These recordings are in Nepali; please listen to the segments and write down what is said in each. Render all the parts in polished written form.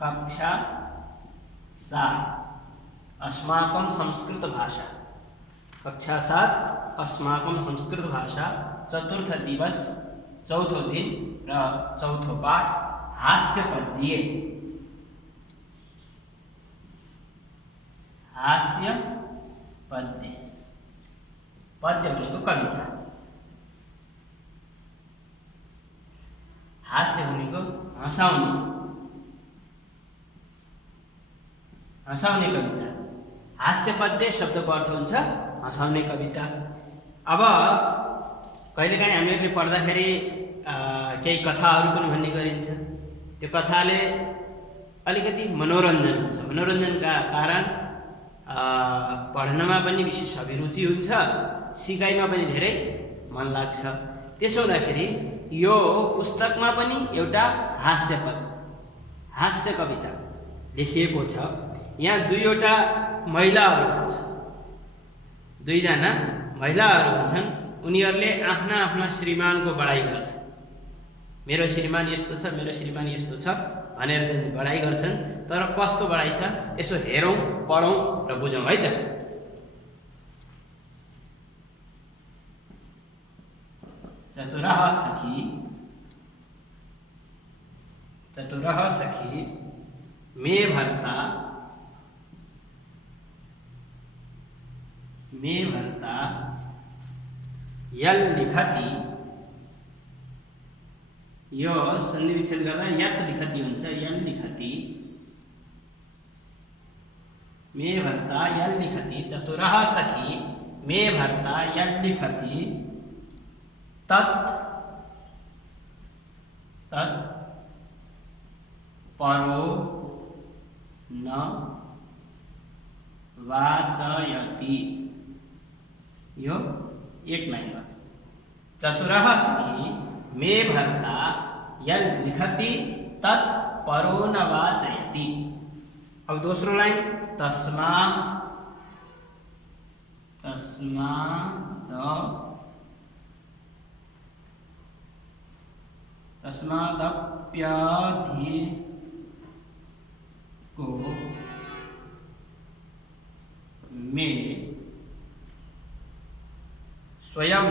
कक्षा 7 अस्माकं संस्कृत भाषा। कक्षा 7 अस्माकं संस्कृत भाषा चतुर्थ दिवस चौथो दिन र चौथो पाठ हास्य पद्य। हास्य पद्य पद्य भनेको कविता, हास्य भनेको हँसाउने हँसाउने कविता। हास्य पद्य शब्दको अर्थ हुन्छ हँसाउने कविता। अब कहिलेकाहीँ हामीहरूले पढ्दाखेरि केही कथाहरू पनि भन्ने गरिन्छ। त्यो कथाले अलिकति मनोरञ्जन हुन्छ। मनोरञ्जनका कारण पढ्नमा पनि विशेष अभिरुचि हुन्छ, सिकाइमा पनि धेरै मन लाग्छ। त्यसो हुँदाखेरि यो पुस्तकमा पनि एउटा हास्य कविता लेखिएको छ। यहाँ दुईवटा महिलाहरू हुन्छ, दुईजना महिलाहरू हुन्छन्। उनीहरूले आफ्ना आफ्ना श्रीमानको बढाइ गर्छन्। मेरो श्रीमान यस्तो छ, मेरो श्रीमान यस्तो छ भनेर बढाइ गर्छन्। तर कस्तो बढाइ छ यसो हेरौँ, पढौँ र बुझौँ है त। चतुरः सखी मे भर्ता यल लिखति। यो सन्धि विच्छेद गर्दा यत लिखति हुन्छ। यल लिखति मे भर्ता यल लिखति। चतुरः सखी मे भर्ता यल लिखति तत् परो न वाचयति। यो एक लाइन में चतुरः सखी मे भर्ता यल लिखति तत् परो न वाचयति। अब दूसरा लाइन तस्मादप्यधिको मे स्वयं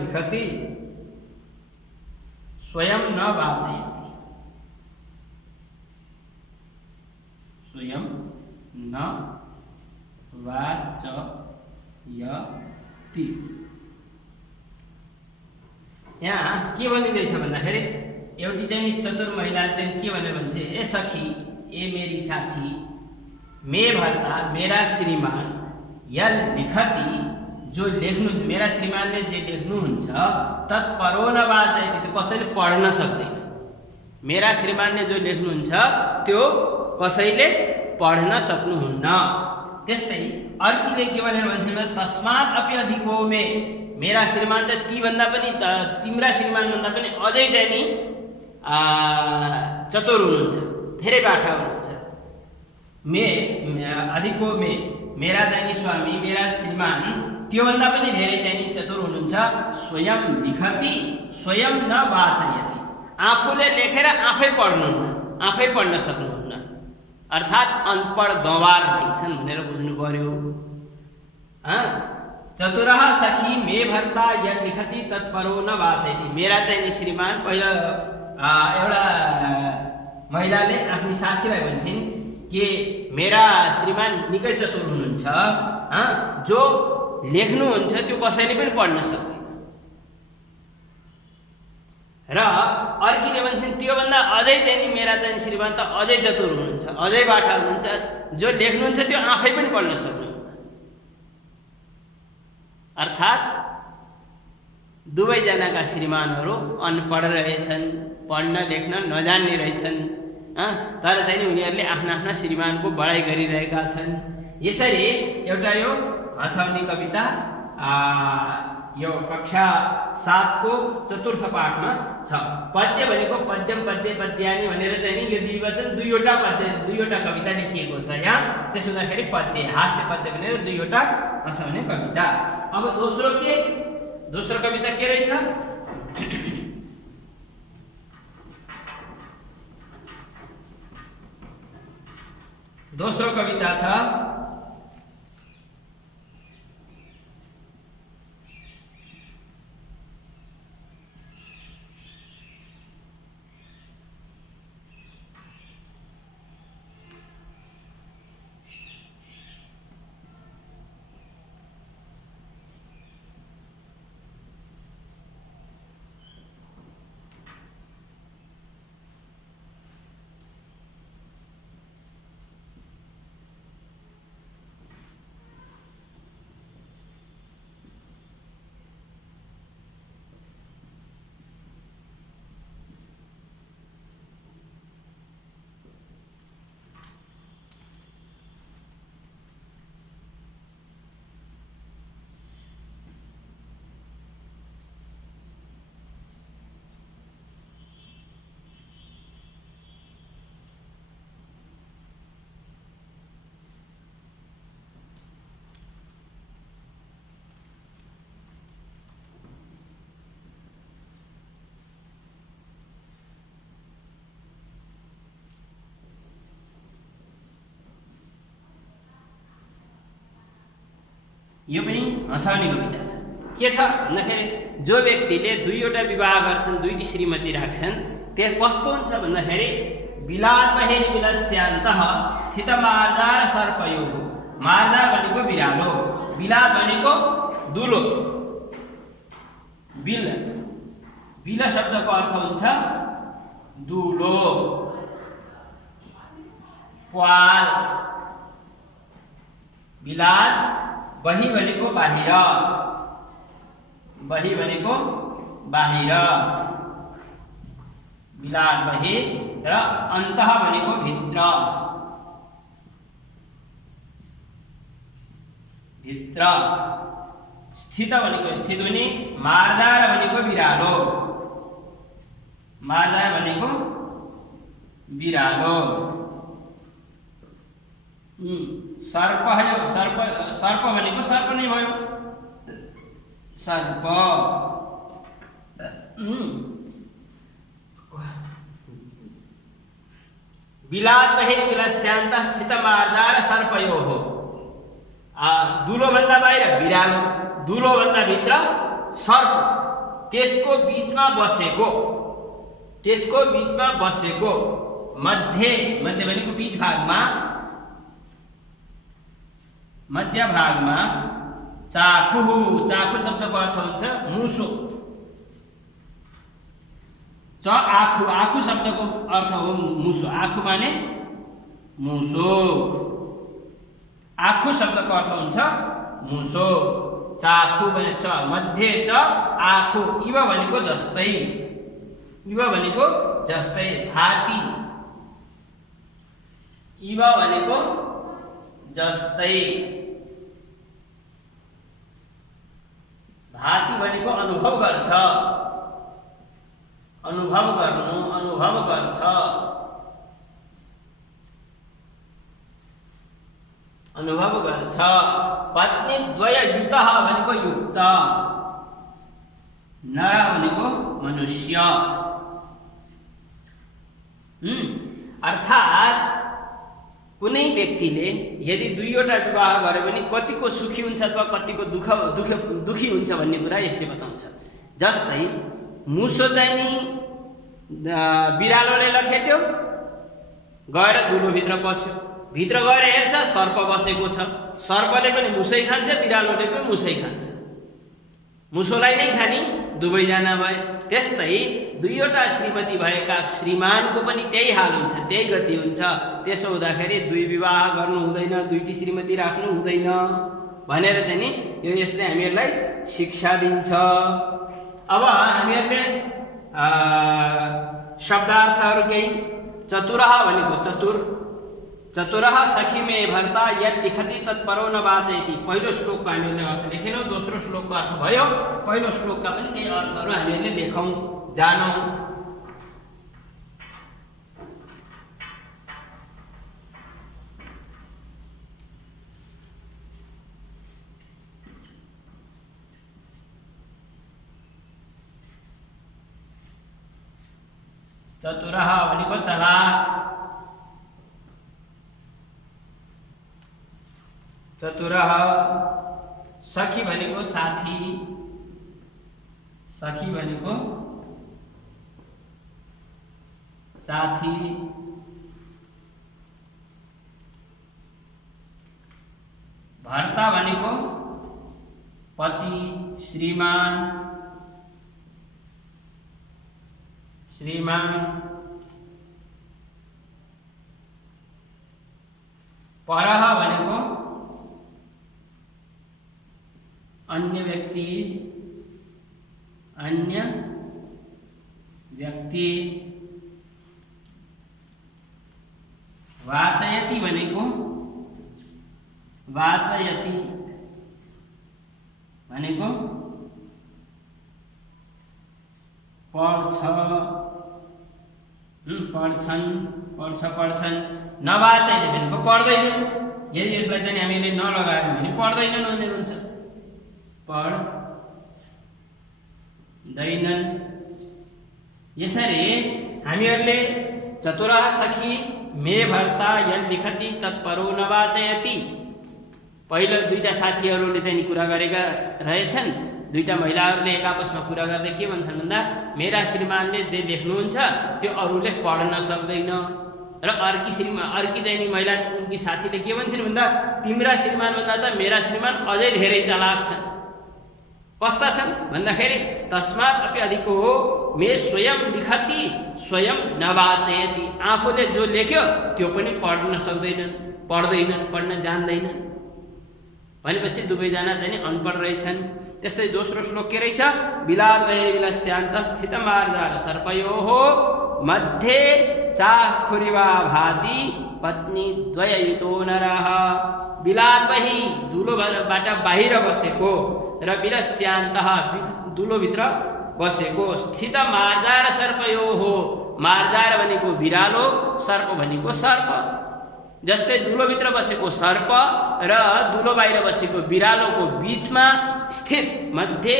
लिखति स्वयं न वाचयति। स्वयं न वाचयति। यहाँ के भनिरहेछ भन्दाखेरि एउटी चाहिँ चतुर महिलाले चाहिँ के भनेर भन्छ, ए सखी, ए मेरी साथी, मे भर्ता मेरा श्रीमान, यल लिखति जो लेख्नु, मेरा श्रीमानले जे लेख्नुहुन्छ तत्परो न वाचयति त्यो कसैले पढ्न सक्दैन। मेरा श्रीमानले जो लेख्नुहुन्छ त्यो कसैले पढ्न सक्नुहुन्न। त्यस्तै अर्कीले के भनेर भन्छ, तस्मात् अपि अधिको मे, मेरा श्रीमान त तीभन्दा पनि तिम्रा श्रीमान भन्दा पनि अझै चाहिँ नि चतुर हुनुहुन्छ, धेरै बाठा हुनुहुन्छ। मे अधिको मे, मेरा चाहिँ नि स्वामी, मेरा श्रीमान त्योभन्दा पनि धेरै चाहिँ नि चतुर हुनुहुन्छ। स्वयं लिखति स्वयं न वाचयति, आफूले लेखेर आफै पढ्नुहुन्न, आफै पढ्न सक्नुहुन्न। अर्थात् अनपढ गँवार रहेछन् भनेर बुझ्नु पर्यो। चतुरः सखी मे भर्ता यल लिखति तत्परो न वाचयति। मेरा चाहिँ नि श्रीमान, पहिला एउटा महिलाले आफ्नी साथीलाई भन्छन् कि मेरा श्रीमान निकै चतुर हुनुहुन्छ, जो लेख्नुहुन्छ त्यो कसैले पनि पढ्न सक्दैन। र अर्कीले भन्छन् त्योभन्दा अझै चाहिँ नि मेरा चाहिँ श्रीमान त अझै चतुर हुनुहुन्छ, अझै बाठा हुनुहुन्छ, जो लेख्नुहुन्छ त्यो आफै पनि पढ्न सक्नुहुन्छ। अर्थात् दुवैजनाका श्रीमानहरू अनपढ रहेछन्, पढ्न लेख्न नजान्ने रहेछन्। तर चाहिँ उनीहरूले आफ्ना आफ्ना श्रीमानको बढाइ गरिरहेका छन्। यसरी एउटा यो हँसाउने कविता यो कक्षा 7 को चतुर्थ पाठमा छ। पद्य भनेको पद्यम पद्य पद्यानि भनेर चाहिँ नि यो द्विवचन दुईवटा पद्य दुईवटा कविता लेखिएको छ यहाँ। त्यसो हुँदाखेरि पद्य हास्य पद्य भनेर दुईवटा हँसाउने कविता। अब दोस्रो कविता के रहेछ? दोस्रो कविता छ यो पनि हँसाउने कविता छ। के छ भन्दाखेरि जो व्यक्तिले दुईवटा विवाह गर्छन्, दुईटी श्रीमती राख्छन्, त्यो कस्तो हुन्छ भन्दाखेरि बिलात बहेर बिलस्यान्तः स्थित मार्जा र सर्पयो। मार्जा भनेको बिरालो, बिलात भनेको दुलो, बिल शब्दको अर्थ हुन्छ दुलो, प्वाल। बिलात बही भनेको बाहिर, बही भनेको बाहिर, बिलात बही र अन्तः भनेको भित्र, भित्र। स्थित भनेको स्थित हुने, मार्जार भनेको बिरालो, मार्जार भनेको बिरालो। सर्प सर्प भनेको सर्प नै भयो, सर्प। बिलात बहेर बिलस्यान्त स्थित मार्जार सर्पयो हो। दुलो भन्दा बाहिर बिरालो, दुलो भन्दा भित्र सर्प, त्यसको बिचमा बसेको मध्य भनेको बीच भागमा, मध्य भागमा चाखु शब्दको अर्थ हुन्छ मुसो। आखु शब्दको अर्थ हो मुसो, आखु माने मुसो, आखु शब्दको अर्थ हुन्छ मुसो। चाखु भने मध्य आखु, इव भनेको जस्तै, भाती, इव भनेको जस्तै, भाती भनेको अनुभव गर्छ, अनुभव गर्नु, अनुभव गर्छ, अनुभव गर्छ। पत्नी द्वय युतः भनेको युक्त, नर भनेको मनुष्य। अर्थात् कुनै व्यक्तिले यदि दुईवटा विवाह गर्यो भने कतिको सुखी हुन्छ अथवा कतिको दुखी हुन्छ भन्ने कुरा यसले बताउँछ। जस्तै मुसो चाहिँ नि बिरालोले लखेट्यो, गएर दुलोभित्र पस्यो, भित्र गएर हेर्छ सर्प बसेको छ, सर्पले पनि मुसै खान्छ, बिरालोले पनि मुसै खान्छ, मुसोलाई नै खाने दुवैजना भए। त्यस्तै दुईवटा श्रीमती भएका श्रीमानको पनि त्यही हाल हुन्छ, त्यही गति हुन्छ। त्यसो हुँदाखेरि दुई विवाह गर्नु हुँदैन, दुईटी श्रीमती राख्नु हुँदैन भनेर चाहिँ नि यो यसले हामीहरूलाई शिक्षा दिन्छ। अब हामीहरूले शब्दार्थहरू केही, चतुरः भनेको चतुर, चतुरः सखी मे भर्ता यद लिखति तत्परो न वाचयति। पहिलो श्लोकको हामीले अर्थ लेखेनौँ, दोस्रो श्लोकको अर्थ भयो। पहिलो श्लोकका पनि केही अर्थहरू हामीले लेखौँ, जानौँ। चतुरः भनेको चलाक, चतुरः। सखी भनेको साथी, सखी भनेको साथी। भर्ता भनेको पति, श्रीमान, श्रीमान। परः भनेको अन्य व्यक्ति, अन्य व्यक्ति। वाचयति भनेको, वाचयति भनेको पढ्छ, पढ्छन्, पढ्छ, पढ्छन्। नवाचयति भनेको पढ्दैनन्। यदि यसलाई चाहिँ हामीले नलगायौँ भने पढ्दैनन् भन्ने हुन्छ, पढ्दैनन्। यसरी हामीहरूले चतुरः सखी मे भर्ता यद लिखति तत्परो न वाचयति। पहिलो दुईटा साथीहरूले चाहिँ कुरा गरेका रहेछन्। दुईटा महिलाहरूले एक आपसमा कुरा गर्दै के भन्छन् भन्दा, मेरा श्रीमानले जे लेख्नुहुन्छ त्यो अरूले पढ्न सक्दैन। र अर्की चाहिँ नि महिला उनकी साथीले के भन्छन् भन्दा, तिम्रा श्रीमान भन्दा त मेरा श्रीमान अझै धेरै चालाक छन्। कस्ता छन् भन्दाखेरि तस्मात् अपि अधिको हो मे स्वयं लिखति स्वयं न वाचयति। आफूले जो लेख्यो त्यो पनि पढ्न सक्दैनन्, पढ्दैनन्, पढ्न जान्दैनन् भनेपछि दुवैजना चाहिँ अनपढ रहेछन्। त्यस्तै दोस्रो श्लोक के रहेछ, बिलाद बहिर्विलस्यान्त स्थित मार्जार सर्पयोः मध्ये चाखुरिवा भाति पत्नी द्वययुतो नरः। बिलाद बहि दुलोबाट बाहिर बसेको र विलस्यान्तः दुलोभित्र बसेको, स्थित मार्जार सर्पयोः। मार्जार भनेको बिरालो, सर्प भनेको सर्प। जस्तै दुलोभित्र बसेको सर्प र दुलो बाहिर बसेको बिरालोको बीचमा स्थित, मध्ये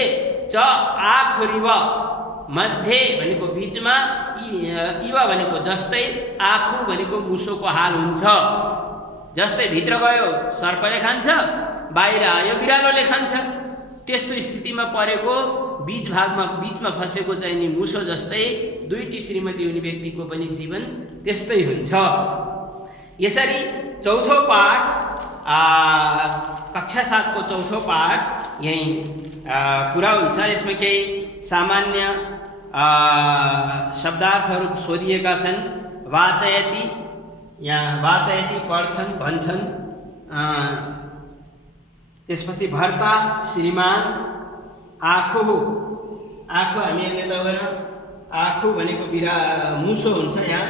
च आखुरिव, मध्ये भनेको बीचमा, इव भनेको जस्तै, आखु भनेको मुसोको हाल हुन्छ। जस्तै भित्र गयो सर्पले खान्छ, बाहिर आयो बिरालोले खान्छ। त्यस्तो स्थितिमा परेको बीच भागमा बीचमा फसेको चाहिँ नि मुसो जस्तै दुईटी श्रीमती हुने व्यक्तिको पनि जीवन त्यस्तै हुन्छ। यसरी चौथो पाठ, कक्षा 7 को चौथो पाठ यही पुरा हुन्छ। यसमा केही सामान्य शब्दार्थहरू सोधिएका छन्। वाचयति, यहाँ वाचयति पढ्छन्, भन्छन्। त्यसपछि भर्ता श्रीमान, आँखु, आँखु हामीहरूले लगेर आँखु भनेको मुसो हुन्छ। यहाँ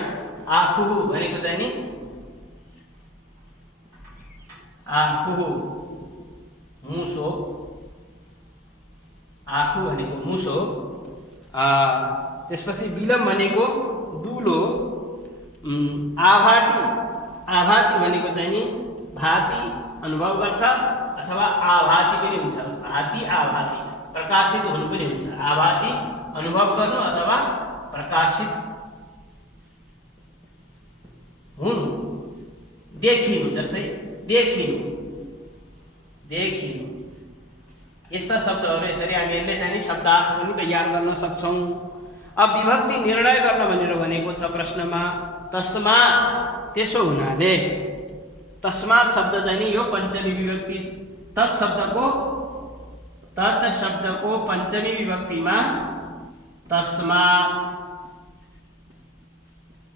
आँखु भनेको चाहिँ नि आँखु मुसो, आँखु भनेको मुसो। त्यसपछि बिलम भनेको दुलो, आभाती, आभाती भनेको चाहिँ नि भाती अनुभव गर्छ अथवा आभाती पनि हुन्छ। भाती आभाती प्रकाशित हुनु पनि हुन्छ। आभाती अनुभव गर्नु अथवा प्रकाशित हुनु, देखिनु, जस्तै देखिनु, देखिनु। यस्ता शब्दहरू यसरी हामीहरूले चाहिँ शब्दार्थ पनि तयार गर्न सक्छौँ। अब विभक्ति निर्णय गर्न भनेर भनेको छ प्रश्नमा। तस्मात्, त्यसो हुनाले। तस्मात् शब्द चाहिँ नि यो पञ्चमी विभक्ति, तत् शब्दको पञ्चमी विभक्तिमा तस्मात्,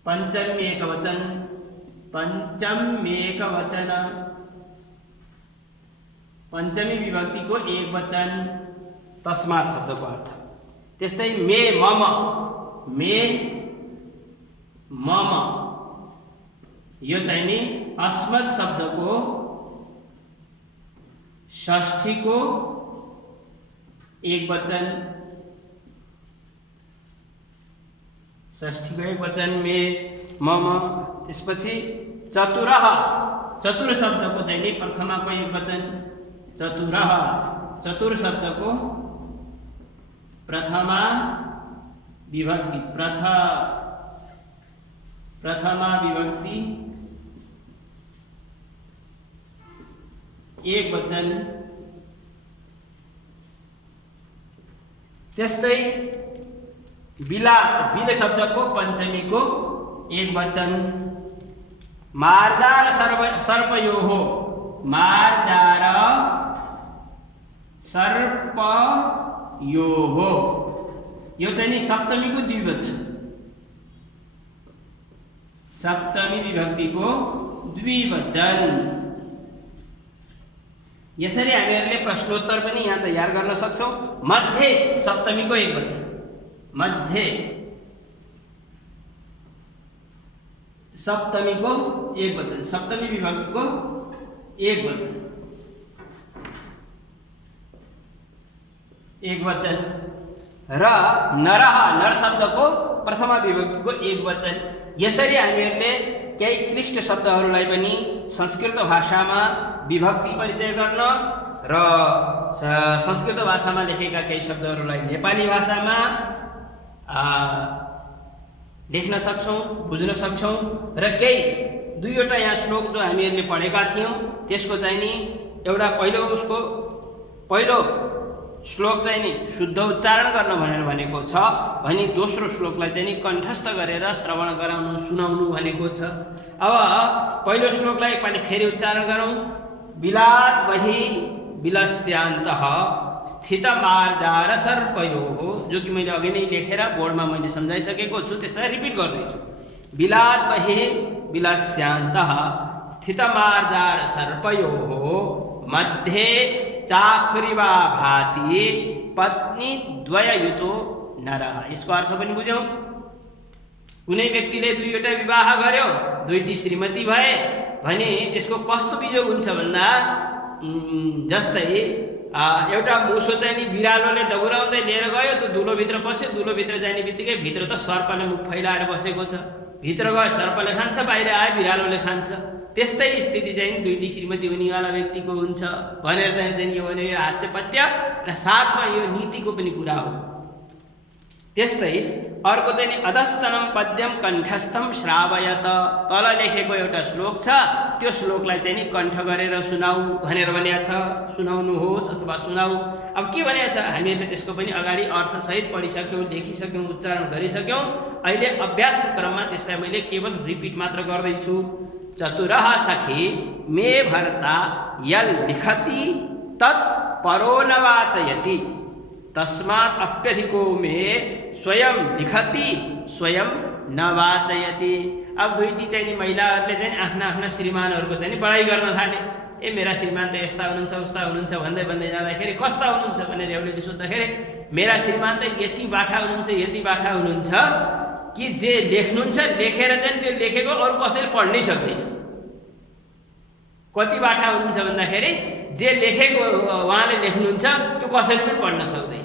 पञ्चमी एकवचन, पंचमेकवचन, पंचमी विभक्ति को एक वचन तस्मात् शब्द को अर्थ। त्यस्तै मे मम, मे मम, यो चाहिँ नि अस्मत् शब्दको षष्ठीको एक वचन, षष्ठीको एक वचन मे मम। त्यसपछि चतुरः, चतुर शब्दको चाहिँ नि प्रथमाको एक वचन चतुरः, चतुर शब्दको प्रथमा विभक्ति, प्रथमा विभक्ति एक वचन। त्यस्तै बिलात, बिल शब्दको पञ्चमीको एक वचन मार्जार सर्पयोः, मार्जार सर्पयोः यो चाहिँ नि सप्तमीको द्विवचन, सप्तमी विभक्तिको द्विवचन। यसरी हामीहरूले प्रश्नोत्तर पनि यहाँ तयार गर्न सक्छौं। मध्ये सप्तमीको एक वचन, मध्ये सप्तमीको एक वचन, सप्तमी विभक्तिको एक वचन, एक वचन। र नरः, नर शब्दको प्रथमा विभक्तिको एक वचन। यसरी हामीहरूले केही क्लिष्ट शब्दहरूलाई पनि संस्कृत भाषामा विभक्ति परिचय गर्न र संस्कृत भाषामा लेखेका केही शब्दहरूलाई नेपाली भाषामा लेख्न सक्छौं, बुझ्न सक्छौं। र केही दुईवटा यहाँ श्लोक जो हामीहरूले पढेका थियौं त्यसको चाहिँ नि एउटा उसको पहिलो श्लोक चाहिँ नि शुद्ध उच्चारण गर्न भनेर भनेको छ भने दोस्रो श्लोकलाई चाहिँ नि कण्ठस्थ गरेर श्रवण गराउनु, सुनाउनु भनेको छ। अब पहिलो श्लोकलाई एकपल्ट फेरि उच्चारण गरौँ। बिलात बहि बिलस्यान्तः स्थित मार्जार सर्पयोः, जो कि मैले अघि नै लेखेर बोर्डमा मैले सम्झाइसकेको छु, त्यसलाई रिपिट गर्दैछु। बिलात बहि बिलस्यान्तः स्थित मार्जार सर्पयोः मध्ये चाखुरिवा भाति पत्नी द्वययुतो नरः। यसको अर्थ पनि बुझौँ। कुनै व्यक्तिले दुईवटा विवाह गर्यो, दुईटी श्रीमती भए भने त्यसको कस्तो बिजोग हुन्छ भन्दा जस्तै एउटा मुसो चाहिँ नि बिरालोले दगुराउँदै लिएर गयो, त्यो दुलोभित्र पस्यो, दुलोभित्र जाने बित्तिकै भित्र त सर्पले मुख फैलाएर बसेको छ। भित्र गयो सर्पले खान्छ, बाहिर आयो बिरालोले खान्छ। त्यस्तै स्थिति चाहिँ दुईटी श्रीमती हुनेवाला व्यक्तिको हुन्छ भनेर चाहिँ यो भने यो हास्यपत्य र साथमा यो नीतिको पनि कुरा हो। त्यस्तै अर्को चाहिँ नि अधस्तनम पद्यम कण्ठस्थम श्रावयत, तल लेखेको एउटा श्लोक छ, त्यो श्लोकलाई चाहिँ नि कण्ठ गरेर सुनाऊ भनेर भनेको छ। सुनाउनुहोस् अथवा सुनाऊ। अब के भनेको छ हामीहरूले त्यसको पनि अगाडि अर्थसहित पढिसक्यौँ, लेखिसक्यौँ, उच्चारण गरिसक्यौँ। अहिले अभ्यासको क्रममा त्यसलाई मैले केवल रिपिट मात्र गर्दैछु। चतुरः सखी मे भर्ता यल लिखति तत् परो न वाचयति तस्मात् अप्यधिको मे स्वयं लिखति स्वयं न वाचयति। अब दुईटी चाहिँ नि महिलाहरूले चाहिँ आफ्ना आफ्ना श्रीमानहरूको चाहिँ बढाइ गर्न थाले। ए मेरा श्रीमान त यस्ता हुनुहुन्छ उस्ता हुनुहुन्छ भन्दै जाँदाखेरि कस्ता हुनुहुन्छ भनेर एउटाले सोद्धाखेरि मेरा श्रीमान त यति बाठा हुनुहुन्छ, यति बाठा हुनुहुन्छ कि जे लेख्नुहुन्छ लेखेर चाहिँ त्यो लेखेको अरू कसैले पढ्नै सक्दैन। कति बाठा हुनुहुन्छ भन्दाखेरि जे लेखेको उहाँले लेख्नुहुन्छ त्यो कसैले पनि पढ्न सक्दैन।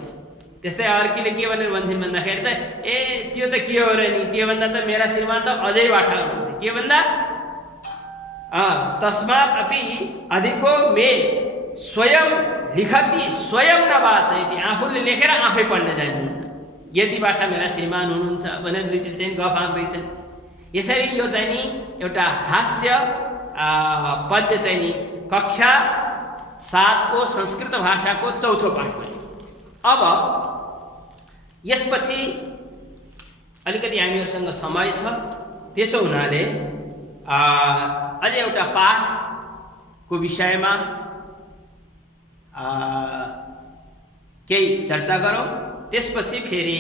त्यस्तै अर्कीले के भनेर भन्छन् भन्दाखेरि त ए त्यो त के हो र नि, त्यो भन्दा त मेरा श्रीमान त अझै बाठा हुनुहुन्छ। के भन्दा तस्मात् अपि अधिको मे स्वयं लिखति स्वयं न वाचयति, आफूले लेखेर आफै पढ्न जान्नुहुन्न, यति बाठा मेरा श्रीमान हुनुहुन्छ भनेर दुईटी चाहिँ गफ आउँदैछन्। यसरी यो चाहिँ नि एउटा हास्य पद्य चाहिँ नि कक्षा 7 को संस्कृत भाषाको चौथो पाठ भयो। अब यसपछि अलिकति हामीहरूसँग समय छ, त्यसो हुनाले अझ एउटा पाठको विषयमा केही चर्चा गरौँ। त्यसपछि फेरि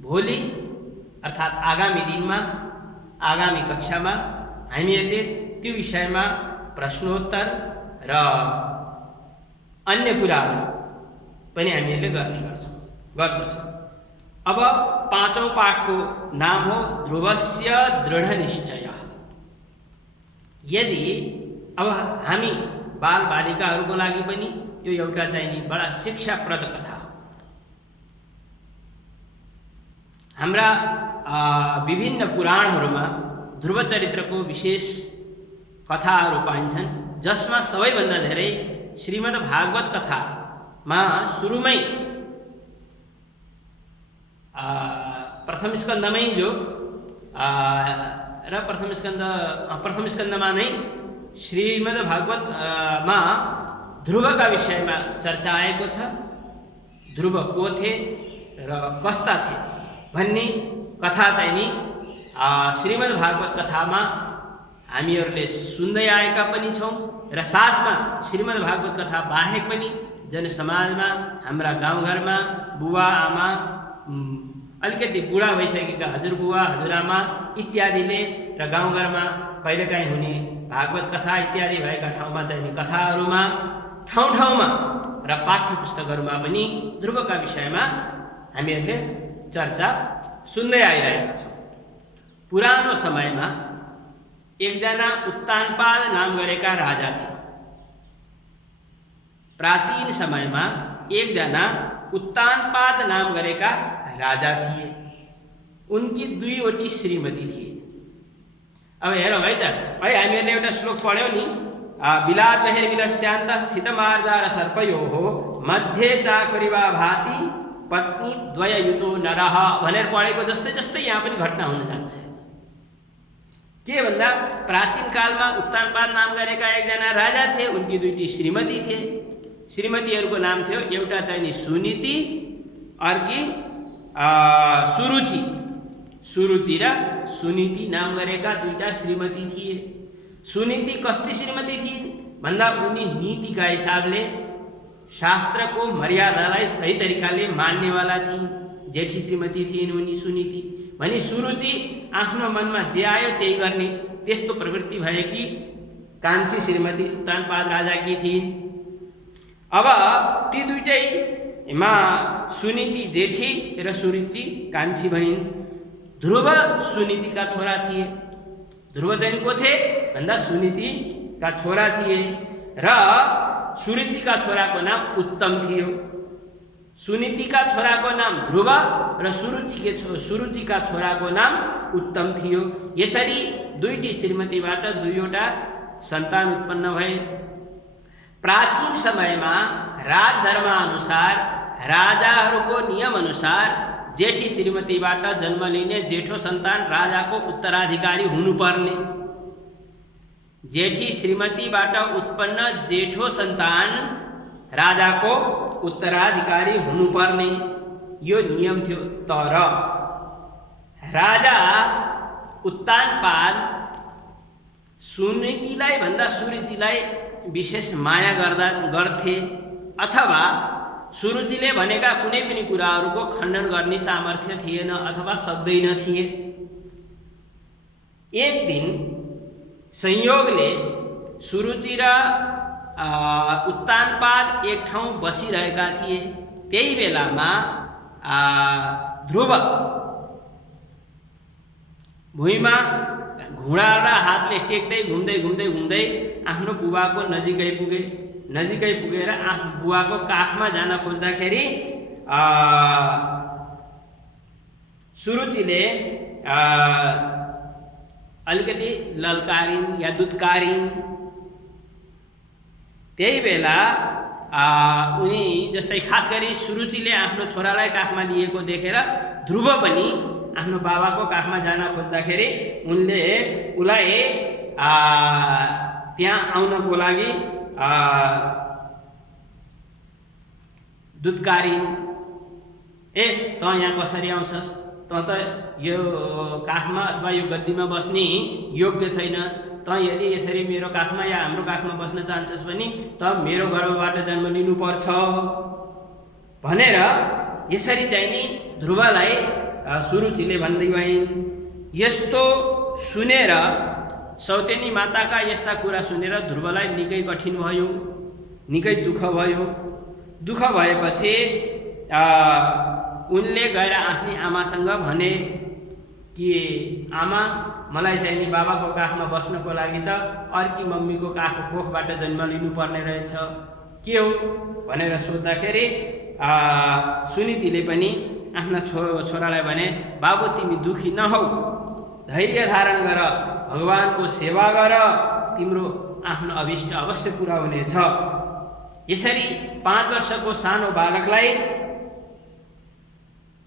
भोलि अर्थात् आगामी दिनमा आगामी कक्षामा हामीहरूले त्यो विषयमा प्रश्नोत्तर र अन्य कुराहरू पनि हामीहरूले गर्दछौँ। अब 5औं पाठको नाम हो ध्रुवस्य दृढ निश्चय। यदि अब हामी बालबालिकाहरूको लागि पनि यो एउटा चाहिँ नि बडा शिक्षाप्रद कथा हो। हाम्रा विभिन्न पुराणहरूमा ध्रुव चरित्रको विशेष कथाहरू पाइन्छन्, जसमा सबैभन्दा धेरै श्रीमद् भागवत कथामा सुरुमै प्रथम स्कन्धमै जो र प्रथम स्कन्धमा नै श्रीमद् भागवतमा ध्रुवका विषयमा चर्चा आएको छ। ध्रुव को थे र कस्ता थे भन्ने कथा चाहिँ नि श्रीमद् भागवत कथामा हामीहरूले सुन्दै आएका पनि छौँ र साथमा श्रीमद् भागवत कथा बाहेक पनि जनसमाजमा हाम्रा गाउँघरमा बुवा आमा अलिकति बुढा भइसकेका हजुरबुवा हजुरआमा इत्यादिले र गाउँघरमा कहिलेकाहीँ हुने भागवत कथा इत्यादि भएका ठाउँमा चाहिँ कथाहरूमा ठाउँमा र पाठ्य पुस्तकहरूमा पनि ध्रुवका विषयमा हामीहरूले चर्चा सुन्दै आइरहेका छौँ। पुरानो समयमा एकजना उत्तानपाद नाम गरेका राजा थिए। प्राचीन समयमा एकजना उत्तानपाद नाम गरेका राजा थिए। उनकी दुईवटी श्रीमती थिए। अब हेरौँ है त, है हामीहरूले एउटा श्लोक पढ्यौँ नि, बिलात बहिर्विलस्यान्त स्थित मार्जार सर्पयोः मध्ये चाखुरिवा भाति पत्नी द्वययुतो नरः भनेर पढेको जस्तै जस्तै यहाँ पनि घटना हुन जान्छ। के भन्दा प्राचीन कालमा उत्तानपाद नाम गरेका एकजना राजा थिए। उनकी दुईटी श्रीमती थिए। श्रीमतीहरूको नाम थियो, एउटा चाहिँ नि सुनीति, अर्की सुरुचि। सुरुचि र सुनीति नाम गरेका दुईटा श्रीमती थिए। सुनीति कस्ती श्रीमती थिइन् भन्दा उनी नीतिका हिसाबले शास्त्रको मर्यादालाई सही तरिकाले मान्नेवाला थिइन्। जेठी श्रीमती थिइन् उनी सुनीति। भने सुरुचि आफ्नो मनमा जे आयो त्यही गर्ने त्यस्तो प्रवृत्ति भएकी कान्छी श्रीमती उत्तानपाद राजाकी थिइन्। अब ती दुईटैमा सुनीति जेठी र सुरुचि कान्छी भइन्। ध्रुव सुनीतिका छोरा थिए। ध्रुव चाहिँ को थिए भन्दा सुनीतिका छोरा थिए र सुरुचिका छोराको नाम उत्तम थियो। सुनीतिका छोराको नाम ध्रुव र सुरुचिका छोराको नाम उत्तम थियो। यसरी दुईटी श्रीमतीबाट दुईवटा सन्तान उत्पन्न भए। प्राचीन समयमा राजधर्मअनुसार राजाहरूको नियमअनुसार जेठी श्रीमतीबाट जन्म लिने जेठो सन्तान राजाको उत्तराधिकारी हुनुपर्ने। जेठी श्रीमतीबाट उत्पन्न जेठो सन्तान राजाको उत्तराधिकारी हुनुपर्ने यो नियम थियो। तर राजा उत्तानपाद सुनीतिलाई भन्दा सुरुचिलाई विशेष माया गर्थे अथवा सुरुचिले भनेका कुनै पनि कुराहरूको खण्डन गर्ने सामर्थ्य थिएन अथवा सक्दैन थिए। एक दिन संयोगले सुरुचि र उत्तानपाद एक ठाउँ बसिरहेका थिए। त्यही बेलामा ध्रुव भुइँमा घुँडा र हातले टेक्दै घुम्दै आफ्नो बुबाको नजिकै पुगेर आफ्नो बुवाको काखमा जान खोज्दाखेरि सुरुचिले अलिकति ललकारिन् या दुत्कारिन्। त्यही बेला उनी जस्तै खास गरी सुरुचिले आफ्नो छोरालाई काखमा लिएको देखेर ध्रुव पनि आफ्नो बाबाको काखमा जान खोज्दाखेरि उनले उलाई त्यहाँ आउनको लागि दुत्कारिन्। ए त यहाँ कसरी आउँछस्? त यो काखमा अथवा यो गद्दीमा बस्ने योग्य छैनस्। त यदि यसरी मेरो काखमा या हाम्रो काखमा बस्न चाहन्छस् भने त मेरो गर्भबाट जन्म लिनुपर्छ भनेर यसरी चाहिँ नि ध्रुवलाई सुरुचिले भन्दै भइन्। यस्तो सुनेर सौतेनी माताका यस्ता कुरा सुनेर ध्रुवलाई निकै कठिन भयो, निकै दुःख भयो। दुःख भएपछि उनले गएर आफ्नी आमासँग भने कि आमा मलाई चाहिँ नि बाबाको काखमा बस्नको लागि त अर्की मम्मीको काखको कोखबाट जन्म लिनुपर्ने रहेछ, के हो भनेर सोद्धाखेरि सुनीतिले पनि आफ्ना छोरालाई भने, बाबु तिमी दुखी नहौ, धैर्य धारण गर, भगवानको सेवा गर, तिम्रो आफ्नो अभिष्ट अवश्य पुरा हुनेछ। यसरी 5 वर्षको सानो बालकलाई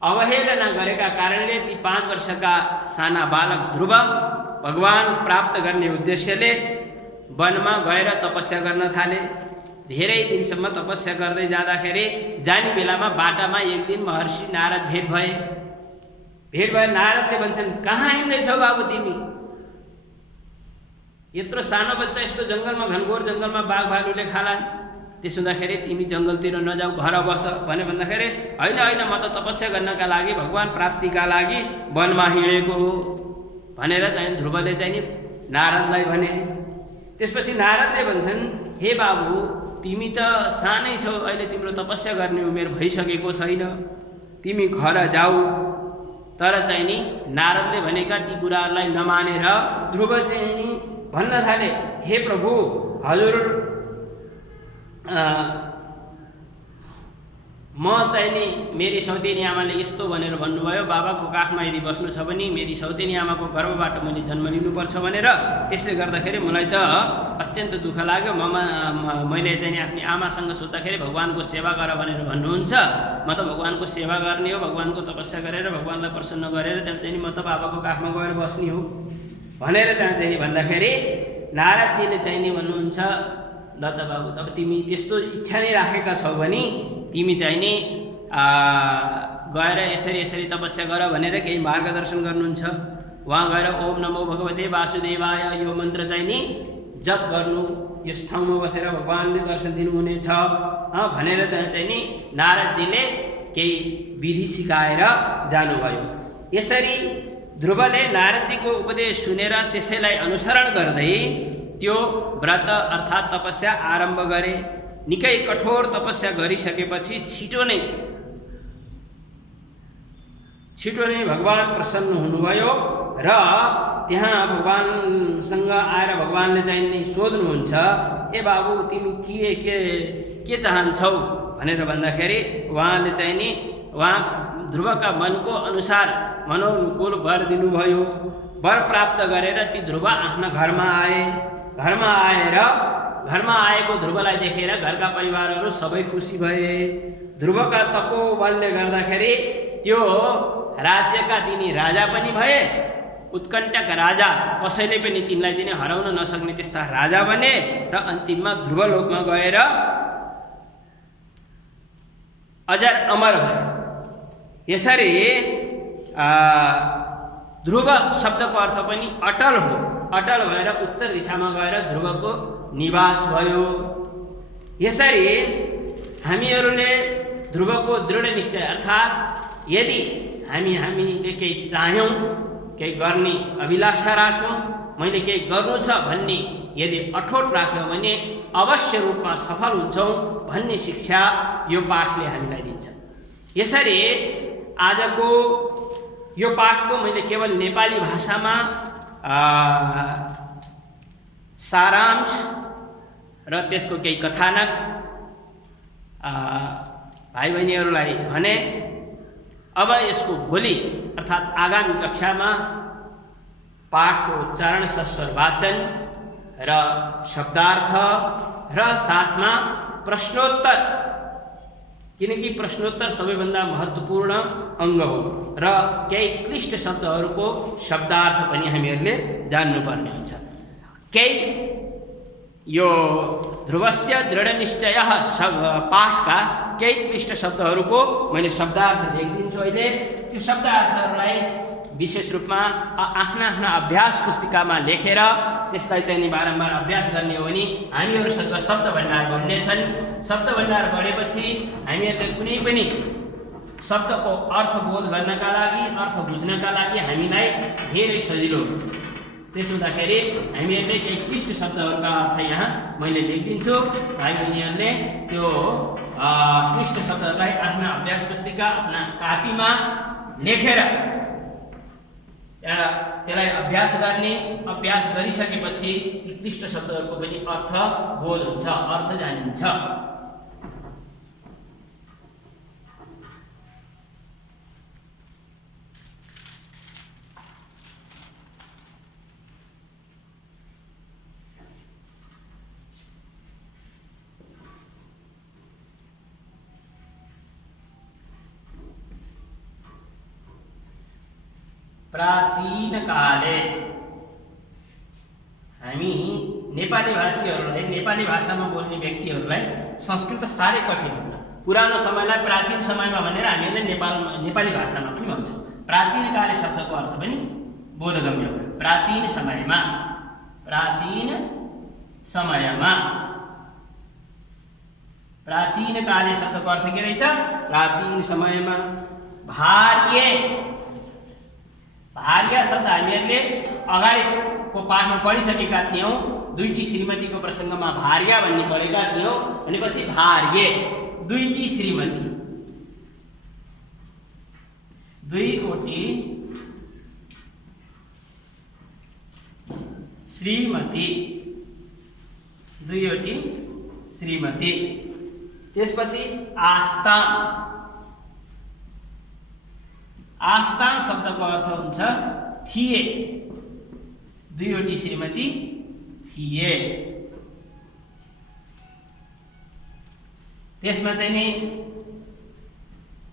अवहेलना गरेका कारणले ती 5 वर्षका साना बालक ध्रुव भगवान प्राप्त गर्ने उद्देश्यले वनमा गएर तपस्या गर्न थाले। धेरै दिनसम्म तपस्या गर्दै जाँदाखेरि जाने बेलामा बाटामा एक दिन महर्षि नारद भेट भए। नारदले भन्छन्, कहाँ हिँड्दैछौ बाबु तिमी? यत्रो सानो बच्चा यस्तो जङ्गलमा, घनघोर जङ्गलमा बाघ भालुले खालान्, त्यसो हुँदाखेरि तिमी जङ्गलतिर नजाऊ, घर बस भने भन्दाखेरि होइन होइन, म त तपस्या गर्नका लागि, भगवान प्राप्तिका लागि वनमा हिँडेको हो भनेर चाहिँ ध्रुवले चाहिँ नि नारदलाई भने। त्यसपछि नारदले भन्छन्, हे बाबु तिमी त सानै छौ, अहिले तिम्रो तपस्या गर्ने उमेर भइसकेको छैन, तिमी घर जाऊ। तर चाहिँ नि नारदले भनेका ती कुराहरूलाई नमानेर ध्रुव चाहिँ नि भन्न थाले, हे प्रभु हजुर म चाहिँ नि मेरी सौतेनी आमाले यस्तो भनेर भन्नुभयो, बाबाको काखमा यदि बस्नु छ भने मेरी सौतेनी आमाको गर्भबाट मैले जन्म लिनुपर्छ भनेर, त्यसले गर्दाखेरि मलाई त अत्यन्त दुःख लाग्यो। मैले चाहिँ नि आफ्नो आमासँग सोद्धाखेरि भगवानको सेवा गर भनेर भन्नुहुन्छ, म त भगवानको सेवा गर्ने हो, भगवानको तपस्या गरेर भगवानलाई प्रसन्न गरेर त्यहाँ चाहिँ नि म त बाबाको काखमा गएर बस्ने हो भनेर त्यहाँ चाहिँ नि भन्दाखेरि नारदजीले चाहिँ नि भन्नुहुन्छ, ल त बाबु तब तिमी त्यस्तो इच्छा नै राखेका छौ भने तिमी चाहिँ नि गएर यसरी तपस्या गर भनेर केही मार्गदर्शन गर्नुहुन्छ। वहाँ गएर ओम नमो भगवते वासुदेवाय यो मन्त्र चाहिँ नि जप गर्नु, यस ठाउँमा बसेर भगवानले दर्शन दिनुहुनेछ भनेर त्यहाँ चाहिँ नि नारदजीले केही विधि सिकाएर जानुभयो। यसरी ध्रुवले नारदजीको उपदेश सुनेर त्यसैलाई अनुसरण गर्दै त्यो व्रत अर्थात् तपस्या आरम्भ गरे। निकै कठोर तपस्या गरिसकेपछि छिटो नै भगवान प्रसन्न हुनुभयो र त्यहाँ भगवानसँग आएर भगवानले चाहिँ नि सोध्नुहुन्छ, ए बाबु तिमी के चाहन्छौ भनेर भन्दाखेरि उहाँले चाहिँ नि ध्रुवका मनको अनुसार मनोनुकूल वर दिनुभयो। वर प्राप्त गरेर ती ध्रुव आफ्ना घरमा आए। घरमा आएको ध्रुवलाई देखेर घरका परिवारहरू सबै खुसी भए। ध्रुवका तपोबलले गर्दाखेरि त्यो राज्यका तिनी राजा पनि भए, उत्कण्ठक राजा, कसैले पनि तिनलाई चाहिँ हराउन नसक्ने त्यस्ता राजा बने र अन्तिममा ध्रुवलोकमा गएर अजर अमर भए। यसरी ध्रुव शब्दको अर्थ पनि अटल हो। अटल भएर उत्तर दिशामा गएर ध्रुवको निवास भयो। यसरी हामीहरूले ध्रुवको दृढ निश्चय अर्थात् यदि हामीले केही चाह्यौँ, केही गर्ने अभिलाषा राख्यौँ, मैले केही गर्नु छ भन्ने यदि अठोट राख्यौँ भने अवश्य रूपमा सफल हुन्छौँ भन्ने शिक्षा यो पाठले हामीलाई दिन्छ। यसरी आजको यो पाठको मैले केवल नेपाली भाषामा सारांश र त्यसको केही कथानक भाइ बहिनीहरूलाई भने। अब यसको भोलि अर्थात् आगामी कक्षामा पाठको उच्चारण, सस्वर वाचन र शब्दार्थ र साथमा प्रश्नोत्तर, किनकि प्रश्नोत्तर सबैभन्दा महत्त्वपूर्ण अङ्ग हो र केही क्लिष्ट शब्दहरूको शब्दार्थ पनि हामीहरूले जान्नुपर्ने हुन्छ। केही यो ध्रुवस्य दृढनिश्चयः पाठका केही क्लिष्ट शब्दहरूको मैले शब्दार्थ लेखिदिन्छु अहिले। त्यो शब्दार्थहरूलाई विशेष रूपमा आफ्ना अभ्यास पुस्तिकामा लेखेर त्यसलाई चाहिँ नि बारम्बार अभ्यास गर्ने हो भने हामीहरूसँग शब्द भण्डार बढ्नेछन्। शब्द भण्डार बढेपछि हामीहरूले कुनै पनि शब्दको अर्थ बोध गर्नका लागि, अर्थ बुझ्नका लागि हामीलाई धेरै सजिलो हुन्छ। त्यसो हुँदाखेरि हामीहरूले केही क्लिष्ट शब्दहरूका अर्थ यहाँ मैले लेखिदिन्छु। भाइ बहिनीहरूले त्यो क्लिष्ट शब्दहरूलाई आफ्ना अभ्यास पुस्तिका, आफ्ना कापीमा लेखेर त्यसलाई अभ्यास गर्ने, अभ्यास गरिसकेपछि यी क्लिष्ट शब्दहरूको पनि अर्थ बोध हुन्छ, अर्थ जानिन्छ। प्राचीन काले हामी नेपाली भाषीहरूलाई, नेपाली भाषामा बोल्ने व्यक्तिहरूलाई संस्कृत साह्रै कठिन हुन्न। पुरानो समयलाई प्राचीन समयमा भनेर हामीहरूले नेपाली भाषामा पनि भन्छौँ। प्राचीन काले शब्दको अर्थ पनि बोधगम्य हो। प्राचीन समयमा, प्राचीन समयमा, प्राचीन काले शब्दको अर्थ के रहेछ? प्राचीन समयमा। भार्ये, भार्या शब्द हामीहरूले अगाडिको पाठमा पढिसकेका थियौँ। दुईटी श्रीमतीको प्रसङ्गमा भार्या भन्ने पढेका थियौँ। भनेपछि भार्ये, दुईटी श्रीमती, दुईवटी श्रीमती, दुईवटी श्रीमती। त्यसपछि आस्ताम, आस्ताम शब्दको अर्थ हुन्छ थिए, दुईवटी श्रीमती थिए। त्यसमा चाहिँ नि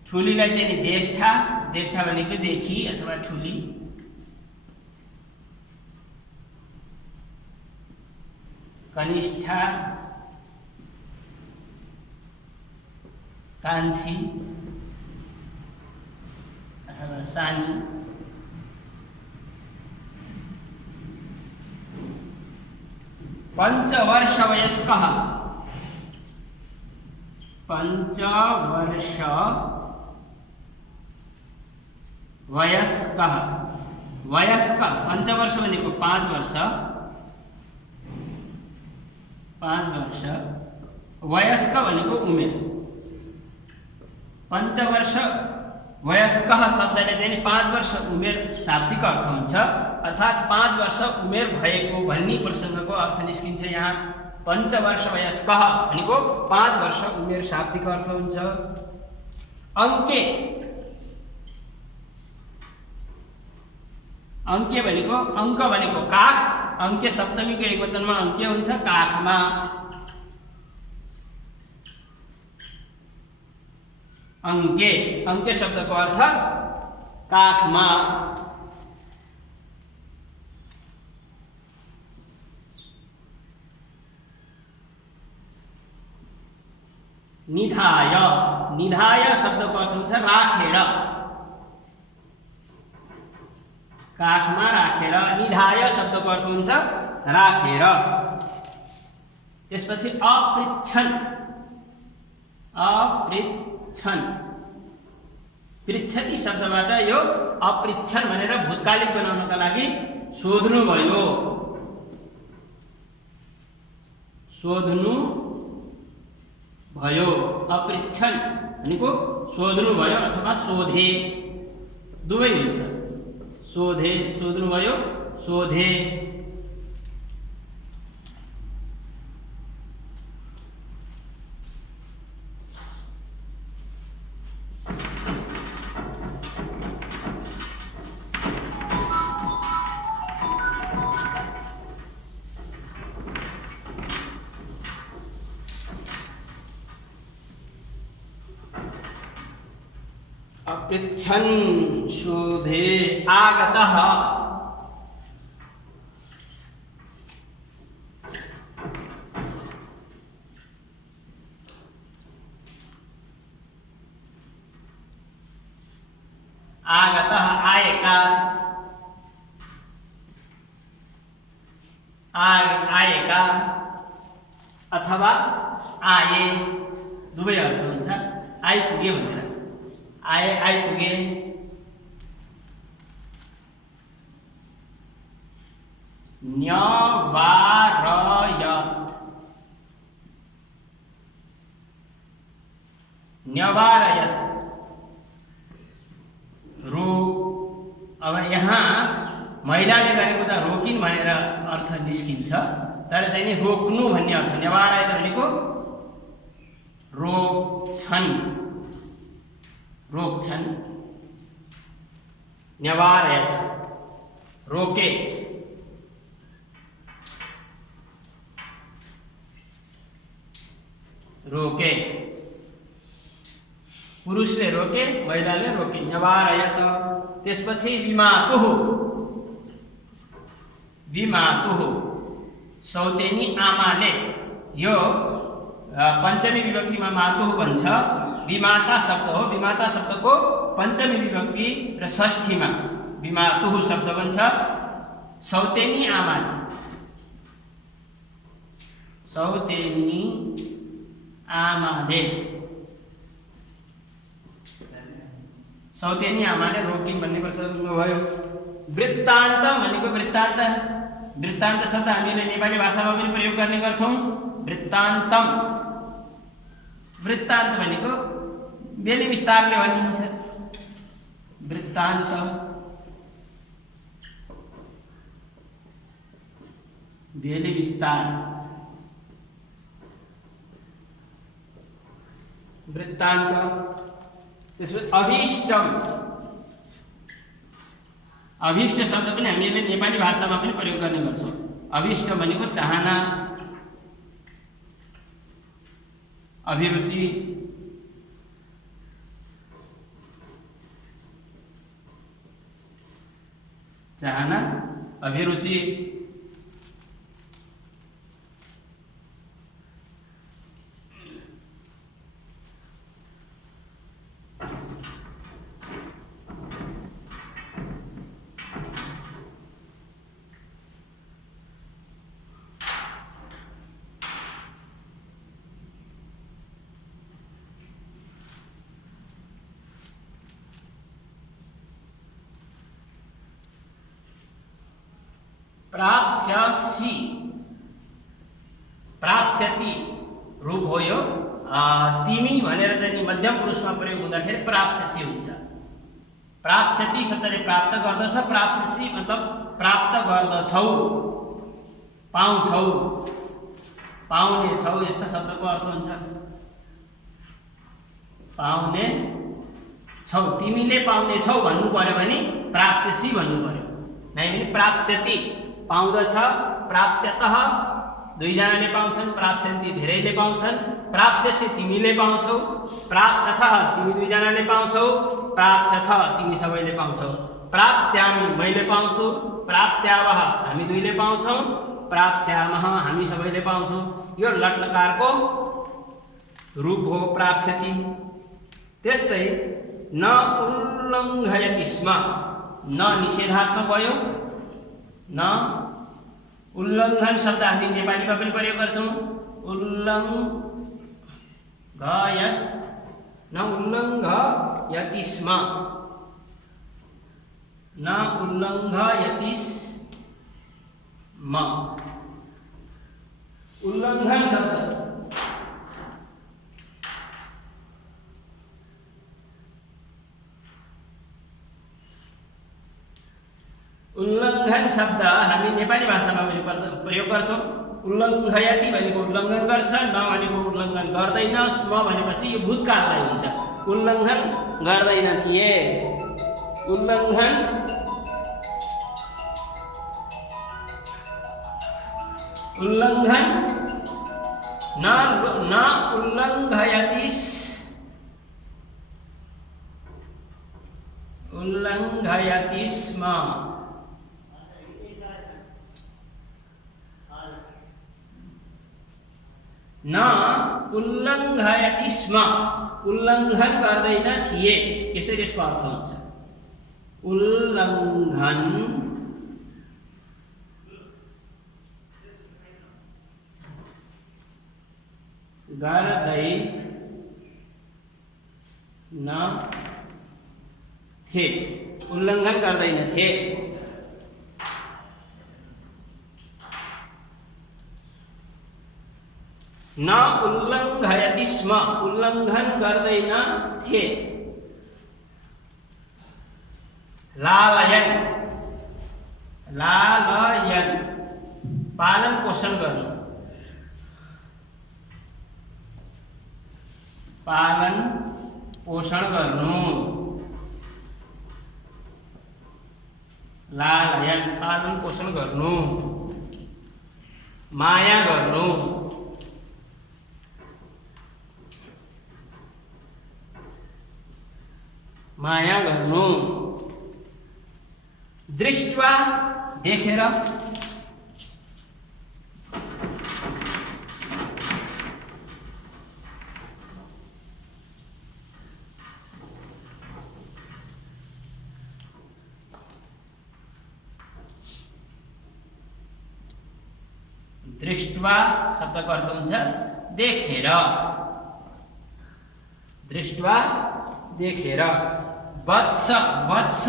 ठुलीलाई चाहिँ नि ज्येष्ठा, ज्येष्ठा भनेको जेठी अथवा ठुली, कनिष्ठा, कान्छी अथवा सानी, पंचवर्ष वयस्कः, पंचवर्ष वयस्कः, वयस्क पंचवर्ष भनेको 5 वर्ष, 5 वर्ष, वयस्क भनेको उमेर। पंचवर्ष वयस्कः शब्दले चाहिँ 5 वर्ष उमेर शाब्दिक अर्थ हुन्छ, अर्थात् 5 वर्ष उमेर भएको भन्ने प्रसङ्गको अर्थ निस्किन्छ यहाँ। पंचवर्ष वयस्कः भनेको 5 वर्ष उमेर शाब्दिक अर्थ हुन्छ। अंके, अंके भनेको अंक भनेको काख, अंके सप्तमीको एकवचनमा अंके हुन्छ काखमा। अंके, अंके शब्दको अर्थ काखमा। निधाय, निधाय शब्दको अर्थ हुन्छ राखेर, काखमा राखेर। निधाय शब्दको अर्थ हुन्छ राखेर। त्यसपछि अपृच्छन, अपृच्छन, पृच्छति शब्दबाट यो अपृच्छन भनेर भूतकालिक बनाउनका लागि सोध्नु भयो, सोध्नु भयो। अपृच्छन भनेको सोध्नु भयो अथवा सोधे, दुवै हुन्छ। सोधे, सोध्नु भयो, सोधे। अपृच्छन, शोधे। आगतः, आगतः आएका, आएका अथवा आए, दुवै अर्थ हुन्छ। आइपुगे भनेर, आए, आइपुगे। न्यवारय, न्यवारयत, रो। अब यहाँ महिलाले गरेको त रोकिन् भनेर अर्थ निस्किन्छ, तर चाहिँ नि रोक्नु भन्ने अर्थ न्यवारयत भनेको रोक्छन्, रोक्छन्, न्यवारयत रोके, रोके, पुरुषले रोके महिलाले रोके, न्यवारयत। त्यसपछि विमातुः, विमातुः सौतेनी आमाले, यो पञ्चमी विभक्तिमा मातुः भन्छ, विमाता शब्द हो, विमाता शब्दको पञ्चमी विभक्ति र षष्ठीमा विमातुः शब्द बन्छ। सौतेनी आमाले, सौतेनी आमाले, सौतेनी आमाले रोकिन् भन्ने प्रसङ्ग भयो। वृत्तान्त भनेको वृत्तान्त, वृत्तान्त शब्द हामीले नेपाली भाषामा पनि प्रयोग गर्ने गर्छौँ। वृत्तान्तम, वृत्तान्त भनेको बेली विस्तारले भनिन्छ, वृत्तान्त, बेली विस्तार, वृत्तान्त। त्यसपछि अभीष्टम, अभीष्ट शब्द पनि हामीले नेपाली भाषामा पनि प्रयोग गर्ने गर्छौँ। अभीष्ट भनेको चाहना, अभिरुचि, चाहना, अभिरुचि। प्राप्स्यसि, प्राप्स्यति रूप हो यो। तिमी भनेर चाहिँ मध्यम पुरुषमा प्रयोग हुँदाखेरि प्राप्स्यसि हुन्छ। प्राप्स्यति शब्दले प्राप्त गर्दछ, प्राप्स्यसि मतलब प्राप्त गर्दछौ, पाउँछौ, पाउने छौ, यस्ता शब्दको अर्थ हुन्छ पाउने छौ। तिमीले पाउने छौ भन्नु पर्यो भने प्राप्स्यसि भन्नु पर्यो, नै भने प्राप्स्यति पाउँदछ, प्राप्स्यतः दुईजनाले पाउँछन्, प्राप्स्यन्ति धेरैले पाउँछन्, प्राप्स्यसि तिमीले पाउँछौ, प्राप्स्यथः तिमी दुईजनाले पाउँछौ, प्राप्स्यथ तिमी सबैले पाउँछौ, प्राप्स्यामि मैले पाउँछु, प्राप्स्यावः हामी दुईले पाउँछौँ, प्राप्स्यामः हामी सबैले पाउँछौँ। यो लट्लकारको रूप हो प्राप्स्यति। त्यस्तै न उल्लङ्घयति स्म, न निषेधात्मक भयो, न उल्लङ्घन शब्द हामी नेपालीमा पनि प्रयोग गर्छौँ। उल्लङ्घयस, न उल्लङ्घयति स्म, न उल्लङ्घयति स्म। उल्लङ्घन शब्द उल्लङ्घन शब्द हामी नेपाली भाषामा पनि प्रयोग गर्छौँ। उल्लङ्घयति भनेको उल्लङ्घन गर्छ, न भनेको उल्लङ्घन गर्दैन, स्म भनेपछि यो भूतकाललाई हुन्छ। उल्लङ्घन गर्दैन थिए, उल्लङ्घन उल्लङ्घन न उल्लङ्घयति उल्लङ्घयति स्म। न उल्लङ्घयति स्म, उल्लङ्घन गर्दैन थिए, यसरी यसको अर्थ हुन्छ। उल्लङ्घन गर्दैन थे, उल्लङ्घन गर्दैन थे। न उल्लङ्घयति स्म, उल्लङ्घन गर्दैन थे। लालयन, लालयन पालन पोषण गर्नु, पालन पोषण गर्नु, लालयन पालन पोषण गर्नु, माया गर्नु, माया गर्नु, दृष्ट्वा देखेर, दृष्ट्वा शब्दको अर्थ हुन्छ देखेर, दृष्ट्वा देखेर, वत्स वत्स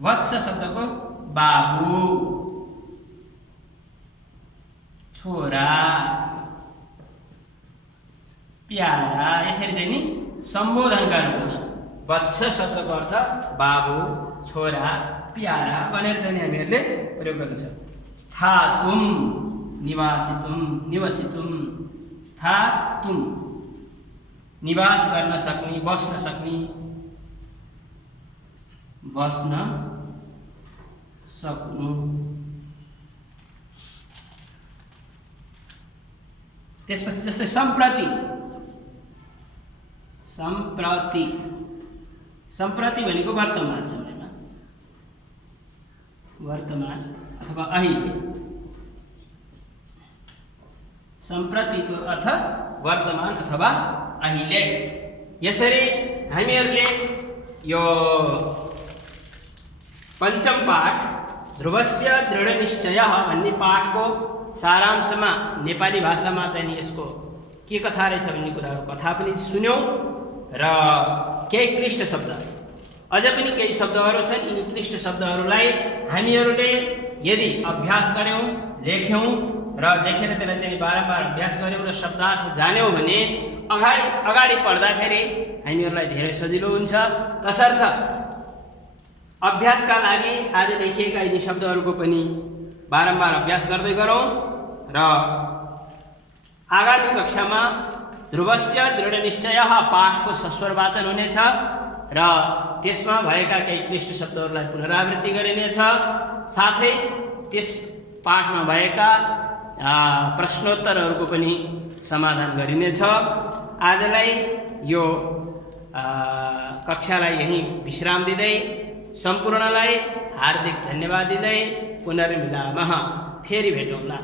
वत्स शब्दको बाबु, छोरा, प्यारा, यसरी चाहिँ नि सम्बोधन गर्नु। वत्स शब्दको अर्थ बाबु, छोरा, प्यारा भनेर चाहिँ हामीहरूले प्रयोग गर्नु छ। स्थातुम निवासितुम, निवसितुम, स्थातुम निवास गर्न सक्ने, बस्न सक्ने, बस्न सक्नु। त्यसपछि जस्तै सम्प्रति, सम्प्रति, सम्प्रति भनेको वर्तमान समयमा, वर्तमान अथवा अहिले। सम्प्रतिको अर्थ वर्तमान अथवा अहिले। यसरी हामीहरूले यो पञ्चम पाठ ध्रुवस्य दृढनिश्चयः भन्ने पाठको सारांशमा नेपाली भाषामा चाहिँ यसको के कथा रहेछ भन्ने कुराहरू कथा पनि सुन्यौँ र केही क्लिष्ट शब्द, अझ पनि केही शब्दहरू छन्। यी क्लिष्ट शब्दहरूलाई हामीहरूले यदि अभ्यास गऱ्यौँ, लेख्यौँ र लेखेर त्यसलाई चाहिँ बारम्बार अभ्यास गऱ्यौँ र शब्दार्थ जान्यौँ भने अगाडि पढ्दाखेरि हामीहरूलाई धेरै सजिलो हुन्छ। तसर्थ अभ्यासका लागि आज लेखिएका यी शब्दहरूको पनि बारम्बार अभ्यास गर्दै गरौँ र आगामी कक्षामा ध्रुवस्य दृढनिश्चयः पाठको सस्वर वाचन हुनेछ र त्यसमा भएका केही क्लिष्ट शब्दहरूलाई पुनरावृत्ति गरिनेछ। साथै त्यस पाठमा भएका प्रश्नोत्तरहरूको पनि समाधान गरिनेछ। आजलाई यो कक्षालाई यहीँ विश्राम दिँदै सम्पूर्णलाई हार्दिक धन्यवाद दिँदै पुनर्मिलामः, फेरि भेटौँला।